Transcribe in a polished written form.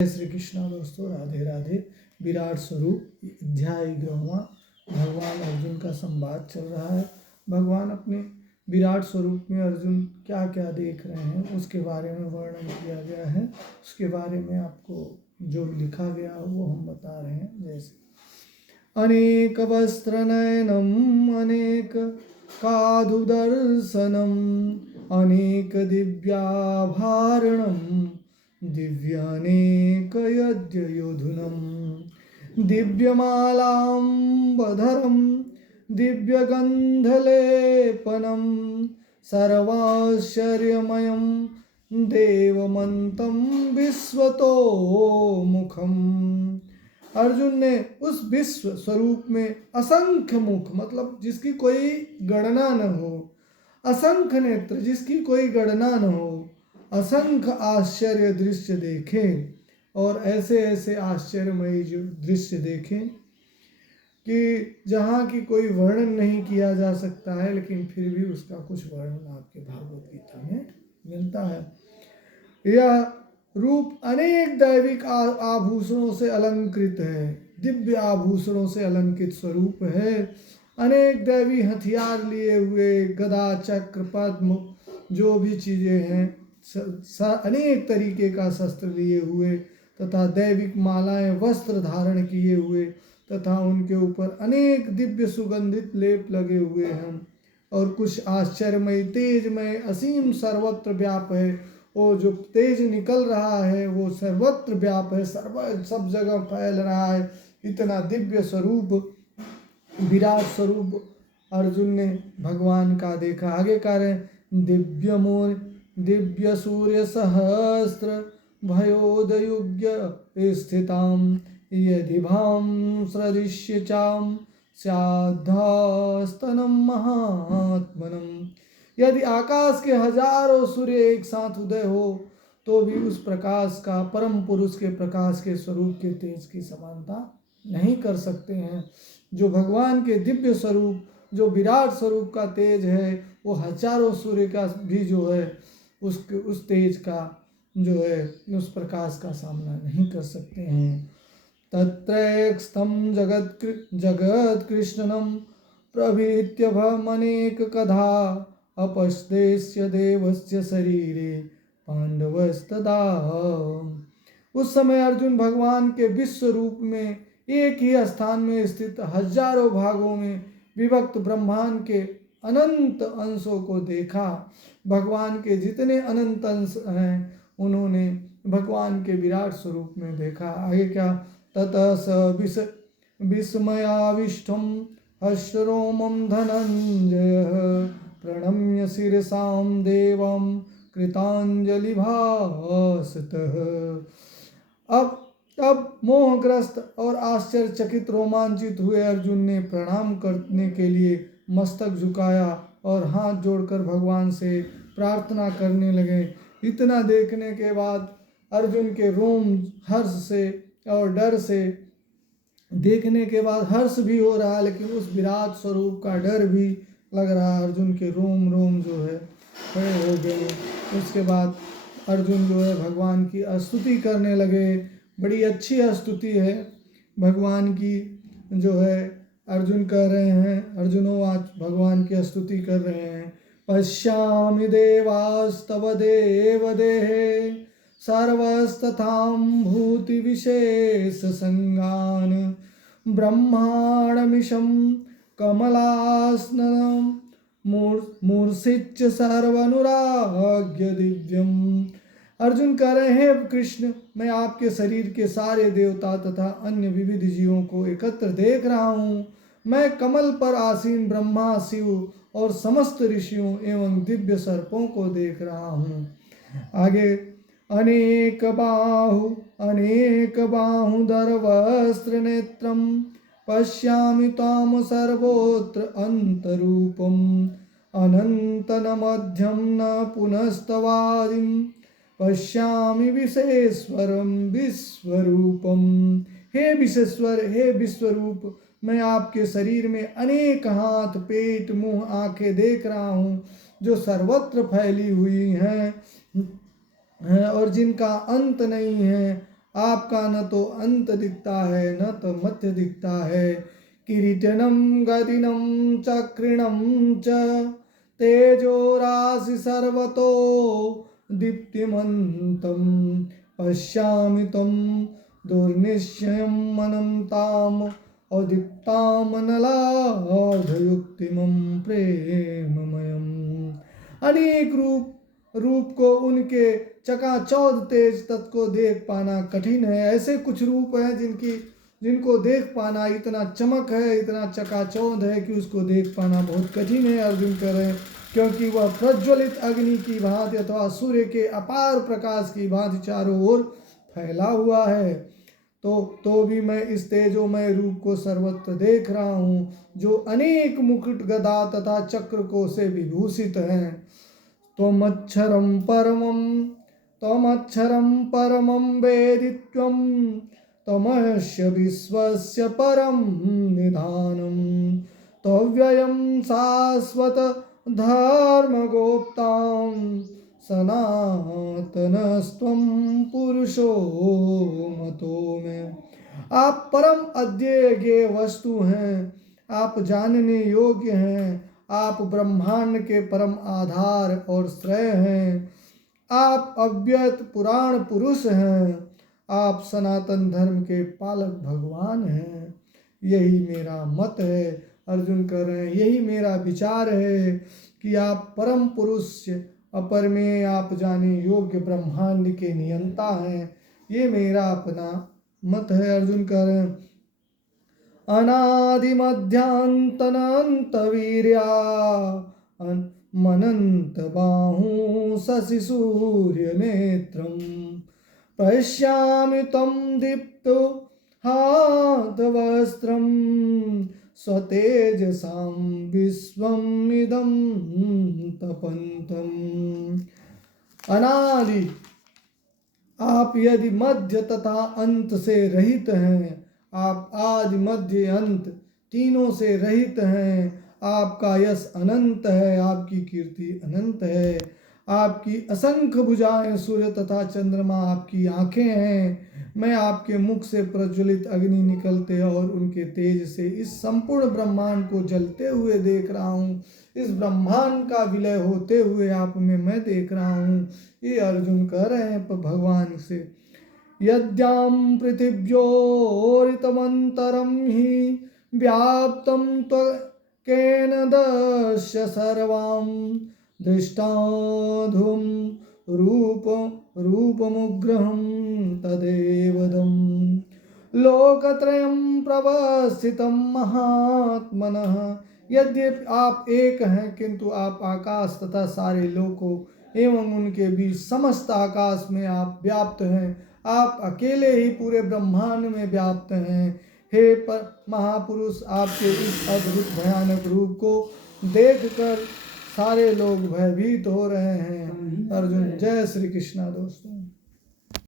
जय श्री कृष्णा दोस्तों, राधे राधे। विराट स्वरूप अध्याय 11वां। भगवान अर्जुन का संवाद चल रहा है। भगवान अपने विराट स्वरूप में अर्जुन क्या क्या देख रहे हैं उसके बारे में वर्णन किया गया है। उसके बारे में आपको जो लिखा गया वो हम बता रहे हैं। जैसे अनेक वस्त्र नयनम अनेक कादुदर्शनम अनेक दिव्याभारणम दिव्यानेकयज्ञयोधुनं दिव्यमालाम्बधरं दिव्यगन्धलेपनं सर्वाश्चर्यमयं देवमन्तं विश्वतोमुखम्। अर्जुन ने उस विश्व स्वरूप में असंख्य मुख, मतलब जिसकी कोई गणना न हो, असंख्य नेत्र जिसकी कोई गणना न हो, असंख्य आश्चर्य दृश्य देखे। और ऐसे ऐसे आश्चर्यमयी जो दृश्य देखे कि जहाँ की कोई वर्णन नहीं किया जा सकता है, लेकिन फिर भी उसका कुछ वर्णन आपके भागवत गीता में मिलता है। यह रूप अनेक दैविक आभूषणों से अलंकृत है, दिव्य आभूषणों से अलंकृत स्वरूप है। अनेक दैवी हथियार लिए हुए, गदा चक्र पद्म जो भी चीजें हैं, अनेक तरीके का शस्त्र लिए हुए तथा दैविक मालाएं वस्त्र धारण किए हुए तथा उनके ऊपर अनेक दिव्य सुगंधित लेप लगे हुए हैं। और कुछ आश्चर्यमय तेजमय असीम सर्वत्र व्याप है। वो जो तेज निकल रहा है वो सर्वत्र व्याप है, सब जगह फैल रहा है। इतना दिव्य स्वरूप, विराट स्वरूप अर्जुन ने भगवान का देखा। आगे कह रहे दिव्य सूर्य सहस्त्र भयोदयुज्य स्थितां यदि भां सदृश्यचां स्याद्धस्तनं महात्मनं। यदि आकाश के हजारों सूर्य एक साथ उदय हो तो भी उस प्रकाश का, परम पुरुष के प्रकाश के स्वरूप के तेज की समानता नहीं कर सकते हैं। जो भगवान के दिव्य स्वरूप, जो विराट स्वरूप का तेज है, वो हजारों सूर्य का भी जो है उस तेज का जो है, उस प्रकाश का सामना नहीं कर सकते हैं। तत्रैक्षतं जगत कृष्णनं प्रभृत्य भमनेक कधा अपश्देस्य देवस्य शरीरे पांडवस्तदा। उस समय अर्जुन भगवान के विश्व रूप में एक ही स्थान में स्थित हजारों भागों में विभक्त ब्रह्मांड के अनंत अंशों को देखा। भगवान के जितने अनंत अंश हैं उन्होंने भगवान के विराट स्वरूप में देखा। आगे क्या, ततः स विस्मयाविष्टं हर्षरोमं धनंजय प्रणम्य शिरसां देवं कृतांजलि भासतः। अब मोहग्रस्त और आश्चर्यचकित रोमांचित हुए अर्जुन ने प्रणाम करने के लिए मस्तक झुकाया और हाथ जोड़कर भगवान से प्रार्थना करने लगे। इतना देखने के बाद अर्जुन के रोम हर्ष से और डर से, देखने के बाद हर्ष भी हो रहा है लेकिन उस विराट स्वरूप का डर भी लग रहा है। अर्जुन के रोम रोम जो है खड़े हो गए। उसके बाद अर्जुन जो है भगवान की स्तुति करने लगे। बड़ी अच्छी स्तुति है भगवान की जो है। अर्जुन कह रहे हैं, अर्जुनो आज भगवान की स्तुति कर रहे हैं। पश्यामि देवास्तव देवदेहे सर्वस्तथां भूति विशेष संगान ब्रह्माणमीशं कमलासनं मूर्छिच्य सर्वनुराग्य दिव्यम। अर्जुन कह रहे हैं, कृष्ण मैं आपके शरीर के सारे देवता तथा अन्य विविध जीवों को एकत्र देख रहा हूँ। मैं कमल पर आसीन ब्रह्मा, शिव और समस्त ऋषियों एवं दिव्य सर्पों को देख रहा हूँ। आगे, अनेक बाहुधर वस्त्र नेत्रम पश्यामि ताम सर्वोत्र अंतरूपम अनंतन मध्यम न पुनस्तवादिम पश्यामि विशेश्वरम विश्वरूपम। हे विशेश्वर, हे विश्वरूप, मैं आपके शरीर में अनेक हाथ, पेट, मुंह, आंखें देख रहा हूँ जो सर्वत्र फैली हुई हैं और जिनका अंत नहीं है। आपका न तो अंत दिखता है न तो मध्य दिखता है। किरीटनम गदिनं चक्रिणं च तेजो राशि सर्वतो दीप्तिमन्तं पश्यामि तं दुर्निश्चयं अनन्ताम् अदीप्तामनलार्धयुक्तिमं प्रेममयम्। अनेक रूप को उनके चकाचौंध तेज तत्व को देख पाना कठिन है। ऐसे कुछ रूप हैं जिनको देख पाना इतना चमक है, इतना चकाचौंध है कि उसको देख पाना बहुत कठिन है। अर्जुन कह रहे हैं क्योंकि वह प्रज्वलित अग्नि की भांति अथवा सूर्य के अपार प्रकाश की भांति चारों ओर फैला हुआ है। तो भी मैं इस तेजोमय रूप को सर्वत्र देख रहा हूँ, जो अनेक मुकुट गदा तथा चक्र को से विभूषित हैं। त्वमक्षरं परमं वेदित्वं त्वमस्य विश्वस्य परं निधानम् त्वव्ययं शाश्वत धर्मगोप्तां सनातनस्त्वं पुरुषो मतो में। आप परम अध्येय वस्तु हैं, आप जानने योग्य हैं, आप ब्रह्मांड के परम आधार और श्रेय हैं, आप अव्यक्त पुराण पुरुष हैं, आप सनातन धर्म के पालक भगवान हैं। यही मेरा मत है। अर्जुन कह रहे हैं यही मेरा विचार है कि आप परम पुरुष अपर में आप जाने योग्य ब्रह्मांड के नियंता हैं। ये मेरा अपना मत है। अर्जुन कह रहे हैं अनादिमध्यांतनंत वीर्या मनंत बाहू शशि सूर्य नेत्रम पश्यामि तम दीप्तो हातवस्त्रम स्वतेजसां विश्वमिदं तपन्तम्। अनादि आप यदि मध्य तथा अंत से रहित हैं, आप आदि मध्य अंत तीनों से रहित हैं, आपका यश अनंत है, आपकी कीर्ति अनंत है, आपकी असंख्य भुजाएं सूर्य तथा चंद्रमा आपकी आंखें हैं। मैं आपके मुख से प्रज्वलित अग्नि निकलते और उनके तेज से इस संपूर्ण ब्रह्मांड को जलते हुए देख रहा हूँ। इस ब्रह्मांड का विलय होते हुए आप में मैं देख रहा हूँ। ये अर्जुन कह रहे हैं भगवान से। यद्यां पृथिव्योरितमन्तरं हि व्याप्तं त्वकेन दर्श्य सर्वां दृष्टाधुं रूपमुग्रहं तदेवदं लोकत्रयं प्रवस्थितं महात्मनः। यद्यपि आप एक हैं किंतु आप आकाश तथा सारे लोकों एवं उनके बीच समस्त आकाश में आप व्याप्त हैं। आप अकेले ही पूरे ब्रह्मांड में व्याप्त हैं। हे पर महापुरुष, आपके इस अद्भुत भयानक रूप को देखकर सारे लोग भयभीत हो रहे हैं। अर्जुन जय श्री कृष्णा दोस्तों।